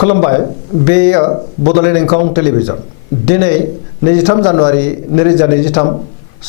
खुलुमबाय बेयो बड'लेण्ड इंखं टेलिभिजन दिनै 23 जानुवारि 2023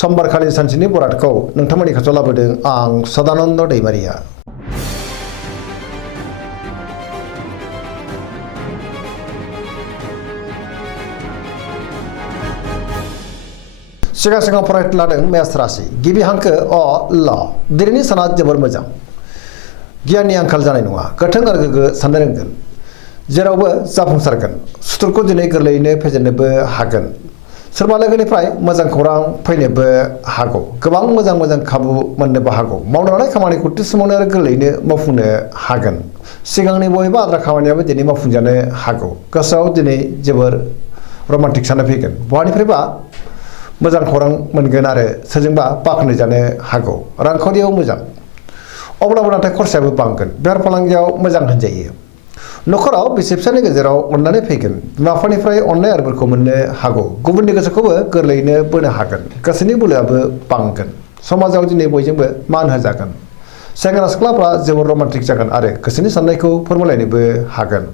समबारखालि सानसेनि बरादखौ नोंथांमोननि खाथियाव लाबोदों आं सदानन्द दैमारिया। सिगां फरायनो लादों मेष राशि गिबि हांखो अ ल दिनैनि साना जोबोर मोजां गियाननि आंखाल जानाय नङा गोथों आरो गोग्गो साननो रोंगोन जेरावबो जाफुंसारगोन सुथुरखौ दिनै गोरलैयैनो फेजेननोबो हागोन सोरबा लोगोनिफ्राय मोजां खौरां फैनोबो हागौ गोबां मोजां खाबु मोननोबो हागौ मावनो लानाय खामानिखौ थि समावनो आरो गोरलैयैनो मावफुंनो हागोन सिगांनि बबेबा आद्रा खामानियाबो दिनै मावफुंजानो हागौ गोसोआव दिनै जोबोर रमान्टिक साननाय फैगोन बहानिफ्रायबा मोजां खौरां मोनगोन आरो सोरजोंबा बाख्नायजानो हागौ रांखावरियाव मोजां अब्लाबो नाथाय खरसायाबो बांगोन बेफार फालांगियाव मोजां होनजायो नखराव बिसि फिसायनि गेजेराव अननानै फैगोन बिमा बिफानिफ्राय अननाय आरो बोरखौ मोननो हागौ गुबुननि गोसोखौबो गोरलैयैनो बोनो हागोन गोसोनि बोलोआबो बांगोन समाजाव दिनै बयजोंबो मान होजागोन सेंग्रा सिख्लाफ्रा जोबोर रमान्टिक जागोन आरो गोसोनि साननायखौ फोरमायलायनोबो हागोन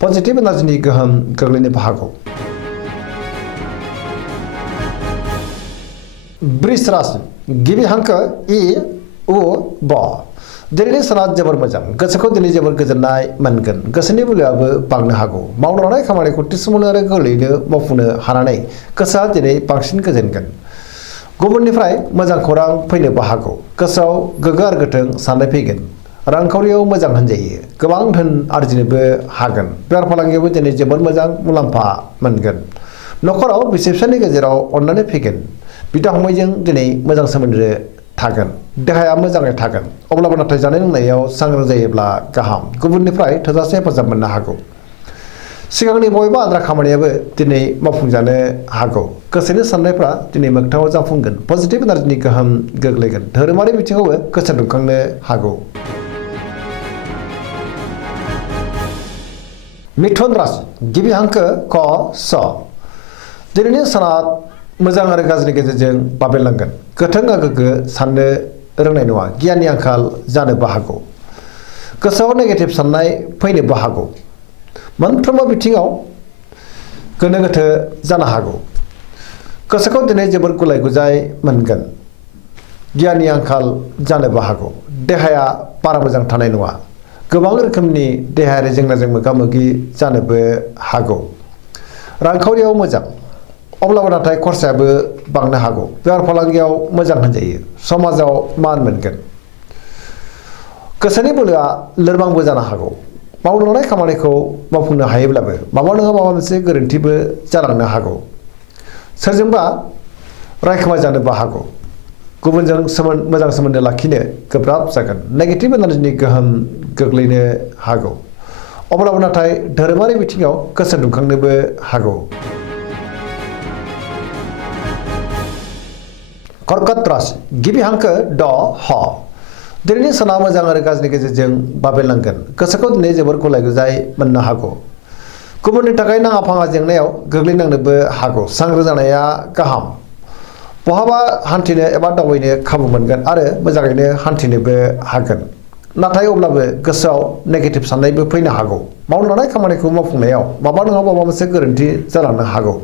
पजिटिभ एनार्जिनि गोहोम गोग्लैनोबो हागौ। वृष राशि गिबि हांखो इ उ ब दिनैनि साना जोबोर मोजां गोसोखौ दिनै जोबोर गोजोननाय मोनगोन गोसोनि बोलोआबो बांनो हागौ मावनो लानाय खामानिखौ थि समावनो आरो गोरलैयैनो मावफुंनो हानानै गोसोआ दिनै बांसिन गोजोनगोन गुबुननिफ्राय मोजां खौरां फैनोबो हागौ गोसोआव गोग्गो आरो गोथों साननाय फैगोन रांखावरियाव मोजां होनजायो गोबां धोन आरजिनोबो हागोन बेफार फालांगियावबो दिनै जोबोर मोजां मुलाम्फा मोनगोन नखराव बिसि फिसायनि गेजेराव अननानै फैगोन बिदा फंबायजों दिनै मोजां सोमोन्दो थागोन देहाया मोजाङै थागोन अब्लाबो नाथाय जानाय लोंनायाव सांग्रां जायोब्ला गाहाम गुबुननिफ्राय थोजासे हेफाजाब मोननो हागौ सिगांनि बबेबा आद्रा खामानियाबो दिनै मावफुंजानो हागौ गोसोनि साननायफ्रा दिनै मोगथाङाव जाफुंगोन पजिटिभ एनार्जिनि गोहोम गोग्लैगोन धोरोमारि बिथिङावबो गोसो दुंखांनो हागौ। मिथुन राशि गिबि हांखो क स दिनैनि साना मोजां आरो गाज्रिनि गेजेरजों बाबेनलांगोन गोथों आरो गोग्गो साननो रोंनाय नङा गियाननि आंखाल जानोबो हागौ गोसोआव नेगेटिभ साननाय फैनोबो हागौ मोनफ्रोमबो बिथिङाव गोनो गोथो जानो हागौ गोसोखौ दिनै जोबोर गुलाय गुजाय मोनगोन गियाननि आंखाल जानोबो हागौ देहाया बारा मोजां थानाय नङा गोबां रोखोमनि देहायारि जेंनाजों मोगा मोगि जानोबो हागौ रांखावरियाव मोजां अब्लाबो नाथाय खरसायाबो बांनो हागौ बेफार फालांगियाव मोजां होनजायो समाजाव मान मोनगोन गोसोनि बोलोआ लोरबांबो जानो हागौ मावनो लानाय खामानिखौ मावफुंनो हायोब्लाबो माबा नङा माबा मोनसे गोरोन्थिबो जालांनो हागौ सोरजोंबा रायखोमा जानोबो हागौ गुबुनजों मोजां सोमोन्दो लाखिनो गोब्राब जागोन नेगेटिभ एनार्जिनि गोहोम गोग्लैनो हागौ अब्लाबो नाथाय धोरोमारि बिथिङाव गोसो दुंखांनोबो हागौ। कर्कट राशि गिबि हांखो ड ह दिनैनि साना मोजां आरो गाज्रिनि गेजेरजों बाबेनलांगोन गोसोखौ दिनै जोबोर गुलाय गुजाय मोननो हागौ गुबुननि थाखाय नाङा फाङा जेंनायाव गोग्लैनांनोबो हागौ सांग्रां जानाया गाहाम बहाबा हान्थिनो एबा दावबायनो खाबु मोनगोन आरो मोजाङैनो हान्थिनोबो हागोन नाथाय अब्लाबो गोसोआव नेगेटिभ साननायबो फैनो हागौ मावनो लानाय खामानिखौ मावफुंनायाव माबा नङा माबा मोनसे गोरोन्थि जालांनो हागौ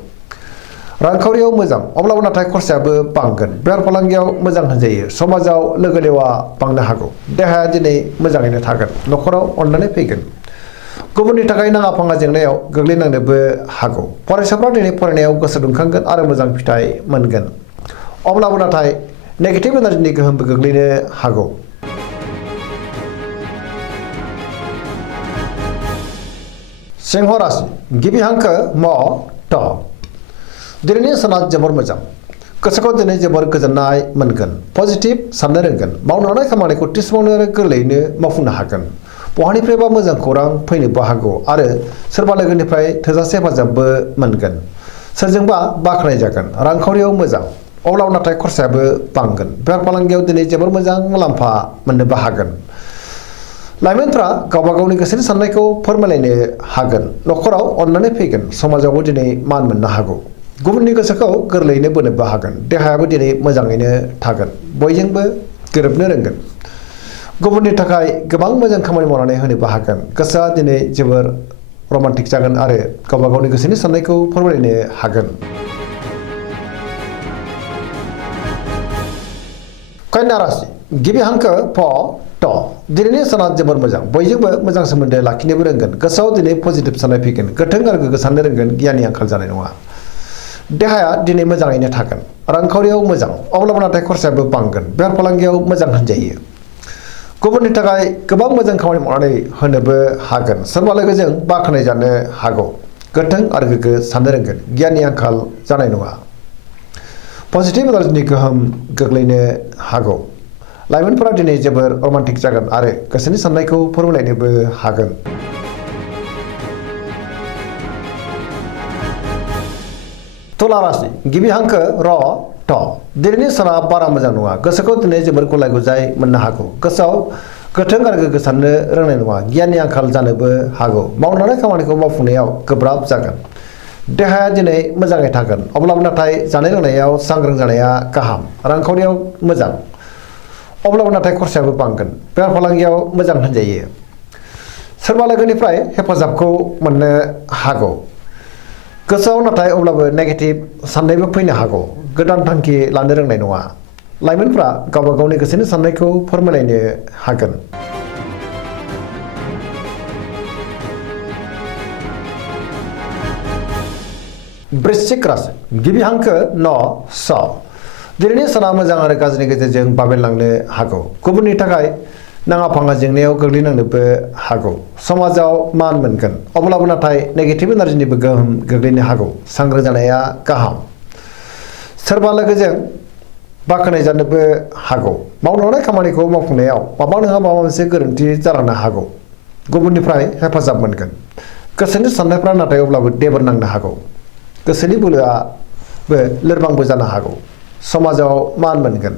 रांखावरियाव मोजां अब्लाबो नाथाय खरसायाबो बांगोन बेफार फालांगियाव मोजां होनजायो समाजाव लोगो लेवा बांनो हागौ देहाया दिनै मोजाङैनो थागोन नखराव अननानै फैगोन गुबुननि थाखाय नाङा फाङा जेंनायाव गोग्लैनांनोबो हागौ फरायसाफ्रा दिनै फरायनायाव गोसो दुंखांगोन आरो मोजां फिथाइ मोनगोन अब्लाबो नाथाय नेगेटिभ एनार्जिनि गोहोमबो गोग्लैनो हागौ। सिंह राशि गिबि हांखो म ट दिनैनि साना जोबोर मोजां गोसोखौ दिनै जोबोर गोजोननाय मोनगोन पजिटिभ साननो रोंगोन मावनो लानाय खामानिखौ थि समावनो आरो गोरलैयैनो मावफुंनो हागोन बहानिफ्रायबा मोजां खौरां फैनोबो हागौ आरो सोरबा लोगोनिफ्राय थोजासे हेफाजाबबो मोनगोन सोरजोंबा बाख्नायजागोन रांखावरियाव मोजां अब्लाबो नाथाय खरसायाबो बांगोन बेफार फालांगियाव दिनै जोबोर मोजां मुलाम्फा मोननोबो हागोन लाइमोनफ्रा गावबा गावनि गोसोनि साननायखौ फोरमायलायनो हागोन नखराव अननानै फैगोन समाजावबो दिनै मान मोननो हागौ गुबुननि गोसोखौ गोरलैयैनो बोनोबो हागोन देहायाबो दिनै मोजाङैनो थागोन बयजोंबो गोरोबनो रोंगोन गुबुननि थाखाय गोबां मोजां खामानि मावनानै होनोबो हागोन गोसोआ दिनै जोबोर रमान्टिक जागोन आरो गावबा गावनि गोसोनि साननायखौ फोरमायनो हागोन। कन्या राशि गिबि हांखो फ ट दिनैनि साना जोबोर मोजां बयजोंबो मोजां सोमोन्दो लाखिनोबो रोंगोन गोसोआव दिनै पजिटिभ साननाय फैगोन गोथों आरो गोग्गो साननो रोंगोन गियाननि आंखाल जानाय नङा। देहाया दिनै मोजाङैनो थागोन रांखावरियाव मोजां अब्लाबो नाथाय खरसायाबो बांगोन बेफार फालांगियाव मोजां होनजायो। गुबुननि थाखाय गोबां मोजां खामानि मावनानै होनोबो हागोन सोरबा लोगोजों बाख्नाय जानो हागौ गोथों आरो गोग्गो साननो रोंगोन गियाननि आंखाल जानाय नङा। पजिटिभ एनार्जिनि गोहोम गोग्लैनो हागौ लाइमोनफोरा दिनै जोबोर रमान्टिक जागोन आरो गोसोनि साननायखौ फोरमायलायनोबो हागोन। तुला राशि गिबि हांखो र ट दिनैनि साना बारा मोजां नङा गोसोखौ दिनै जोबोर गुलाय गुजाय मोननो हागौ गोसोआव गोथों आरो गोग्गो साननो रोंनाय नङा गियाननि आंखाल जानोबो हागौ मावनानै खामानिखौ मावफुंनायाव गोब्राब जागोन। देहाया दिनै मोजाङै थागोन अब्लाबो नाथाय जानाय लोंनायाव सांग्रां जानाया गाहाम रांखावरियाव मोजां अब्लाबो नाथाय खरसायाबो बांगोन बेफार फालांगियाव मोजां होनजायो। सोरबा लोगोनिफ्राय हेफाजाबखौ मोननो हागौ गोसोआव नाथाय अब्लाबो नेगेटिभ साननायबो फैनो हागौ गोदान थांखि लानो रोंनाय नङा। लाइमोनफ्रा गावबा गावनि गोसोनि साननायखौ फोरमायलायनो हागोन। वृश्चिक राशि गिबि हांखो न स दिनैनि साना मोजां आरो गाज्रिनि गेजेरजों बाबेनलांनो हागौ गुबुननि थाखाय नाङा फाङा जेंनायाव गोग्लैनांनोबो हागौ समाजाव मान मोनगोन अब्लाबो नाथाय नेगेटिभ एनार्जिनिबो गोहोम गोग्लैनो हागौ सांग्रां जानाया गाहाम। सोरबा लोगोजों बाख्नाय जानोबो हागौ मावलांनाय खामानिखौ मावफुंनायाव माबा नङा माबा मोनसे गोरोन्थि जालांनो हागौ गुबुननिफ्राय हेफाजाब मोनगोन गोसोनि साननायफ्रा नाथाय अब्लाबो देबोर नांनो हागौ गोसोनि बोलोआबो लोरबांबो जानो हागौ समाजाव मान मोनगोन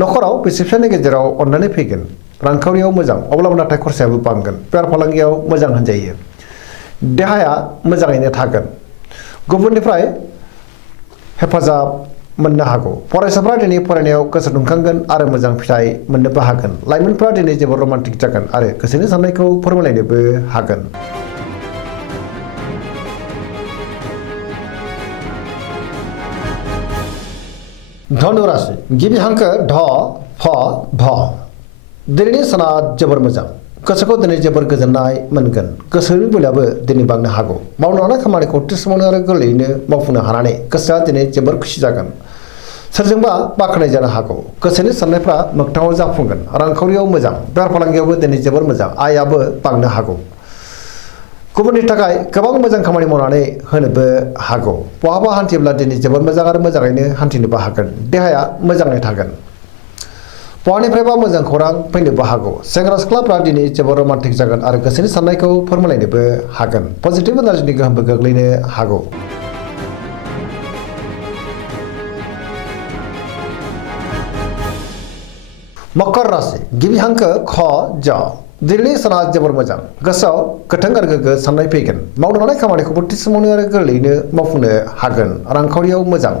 नखराव बिसि फिसायनि गेजेराव अननानै फैगोन रांखावरियाव मोजां अब्लाबो नाथाय खरसायाबो बांगोन बेफार फालांगियाव मोजां होनजायो। देहाया मोजाङैनो थागोन गुबुननिफ्राय हेफाजाब मोननो हागौ फरायसाफ्रा दिनै फरायनायाव गोसो दुंखांगोन आरो मोजां फिथाइ मोननोबो हागोन लाइमोनफ्रा दिनै जोबोर रमान्टिक जागोन आरो गोसोनि साननायखौ फोरमायलायनोबो हागोन। धनु राशि गिबि हांखो ढ फ भ दिनैनि साना जोबोर मोजां गोसोखौ दिनै जोबोर गोजोननाय मोनगोन गोसोनि बोलोआबो दिनै बांनो हागौ मावनो हानाय खामानिखौ थि समावनो आरो गोरलैयैनो मावफुंनो हानानै गोसोआ दिनै जोबोर खुसि जागोन सोरजोंबा बाख्नाय जानो हागौ गोसोनि साननायफ्रा मोगथाङाव जाफुंगोन रांखावरियाव मोजां बेफार फालांगियावबो दिनै जोबोर मोजां आयाबो बांनो हागौ गुबुननि थाखाय गोबां मोजां खामानि मावनानै होनोबो हागौ बहाबा हान्थिब्ला दिनै जोबोर मोजां आरो मोजाङैनो हान्थिनोबो हागोन देहाया मोजाङै थागोन बहानिफ्रायबा मोजां खौरां फैनोबो हागौ सेंग्रा सिख्लाफ्रा दिनै जोबोर रमान्टिक जागोन आरो गोसोनि साननायखौ फोरमायलायनोबो हागोन पजिटिभ एनार्जिनि गोहोमबो गोग्लैनो हागौ। मकर राशि गिबि हांखो ख ज दिनैनि साना जोबोर मोजां गोसोआव गोथों आरो गोग्गो साननाय फैगोन मावनो हानाय खामानिखौबो थि समावनो आरो गोरलैयैनो मावफुंनो हागोन रांखावरियाव मोजां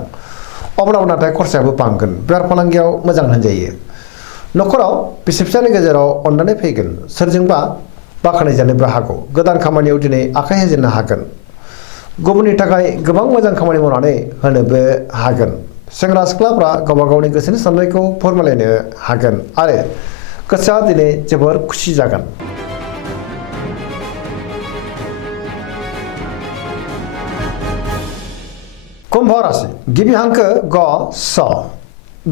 अब्लाबो नाथाय खरसायाबो बांगोन बेफार फालांगियाव मोजां होनजायो। नखराव बिसि फिसायनि गेजेराव अननानै फैगोन सोरजोंबा बाख्नाय जानोबो हागौ गोदान खामानियाव दिनै आखाइ होजेननो हागोन गुबुननि थाखाय गोबां मोजां खामानि मावनानै होनोबो हागोन सेंग्रा सिख्लाफ्रा गावबा गावनि गोसोनि साननायखौ फोरमायलायनो हागोन आरो गोसोआ दिनै जोबोर खुसि जागोन। कुम्भ राशि गिबि हांखो ग स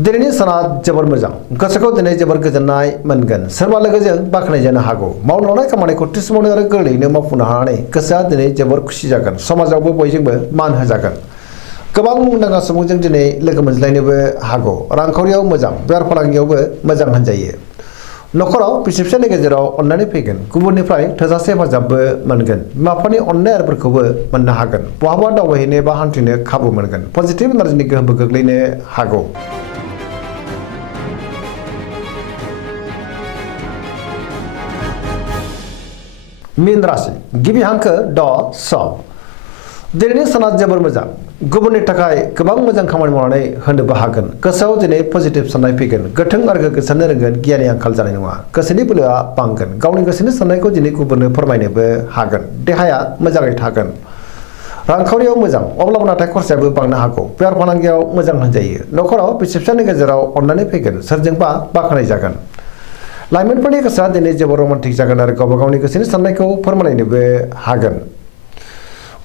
दिनैनि साना जोबोर मोजां गोसोखौ दिनै जोबोर गोजोननाय मोनगोन सोरबा लोगोजों बाख्नाय जानो हागौ मावनो हानाय खामानिखौ थि समावनो आरो गोरलैयैनो मावफुंनो हानानै गोसोआ दिनै जोबोर खुसि जागोन समाजावबो बयजोंबो मान होजागोन गोबां मुंदांखा सुबुंजों दिनै लोगो मोनज्लायनोबो हागौ रांखावरियाव मोजां बेफार फालांगियावबो मोजां होनजायो। नखराव बिसि फिसायनि गेजेराव अननानै फैगोन गुबुननिफ्राय थोजासे हेफाजाबबो मोनगोन बिमा बिफानि अननाय आरिफोरखौबो मोननो हागोन बहाबा दावबायहैनो बा हान्थिनो खाबु मोनगोन पजिटिभ एनार्जिनि गोहोमबो गोग्लैनो हागौ। मीन राशि गिबि हांखो ड स दिनैनि साना जोबोर मोजां गुबुननि थाखाय गोबां मोजां खामानि मावनानै होनोबो हागोन गोसोआव दिनै पजिटिभ साननाय फैगोन गोथों आरो गोग्गो साननो रोंगोन गियाननि आंखाल जानाय नङा गोसोनि बोलोआ बांगोन गावनि गोसोनि साननायखौ दिनै गुबुननो फोरमायनोबो हागोन देहाया मोजाङै थागोन रांखावरियाव मोजां अब्लाबो नाथाय खरसायाबो बांनो हागौ बेफार फालांगियाव मोजां होनजायो न'खराव बिसि फिसायनि गेजेराव अननानै फैगोन सोरजोंबा बाख्नाय जागोन लाइमोनफोरनि गोसोआ दिनै जोबोर रमान्टिक जागोन आरो गावबा गावनि गोसोनि साननायखौ फोरमायनोबो हागोन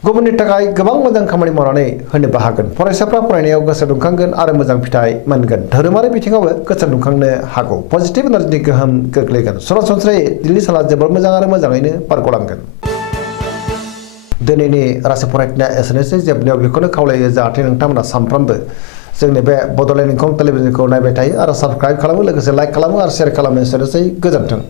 गुबुननि थाखाय गोबां मोजां खामानि मावनानै होनोबो हागोन फरायसाफ्रा फरायनायाव गोसो दुंखांगोन आरो मोजां फिथाइ मोनगोन धोरोमारि बिथिङावबो गोसो दुंखांनो हागौ पजिटिभ एनार्जिनि गोहोम गोग्लैगोन सरासनस्रायै दिनैनि साना जोबोर मोजां आरो मोजाङैनो बारग'लांगोन दिनैनि राशि फरायनाया एसेनोसै जोबनायाव बेखौनो खावलायो जाहाथे नोंथांमोना सानफ्रोमबो जोंनि बे बड'लेण्ड इंखं टेलिभिजनखौ नायबाय थायो आरो साबस्क्राइब खालामो लोगोसे लाइक खालामो आरो शेयार खालामो एसेनोसै गोजोन्थों।